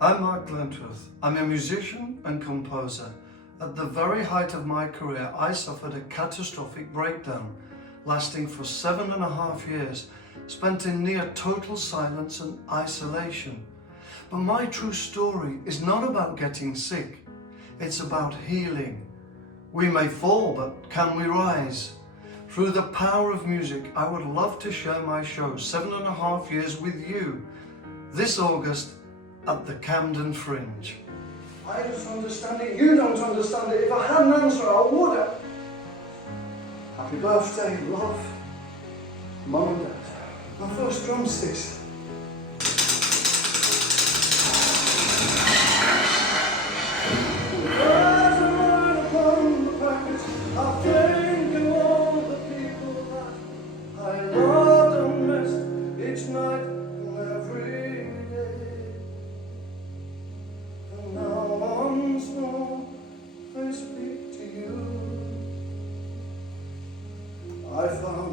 I'm Mark Glentworth. I'm a musician and composer. At the very height of my career, I suffered a catastrophic breakdown, lasting for 7.5 years, spent in near total silence and isolation. But my true story is not about getting sick. It's about healing. We may fall, but can we rise? Through the power of music, I would love to share my show, 7.5 years, with you, this August at the Camden Fringe. I just understand it, you don't understand it. If I had an answer, I would have. Happy birthday, love. Mum and Dad. My first drumsticks. I found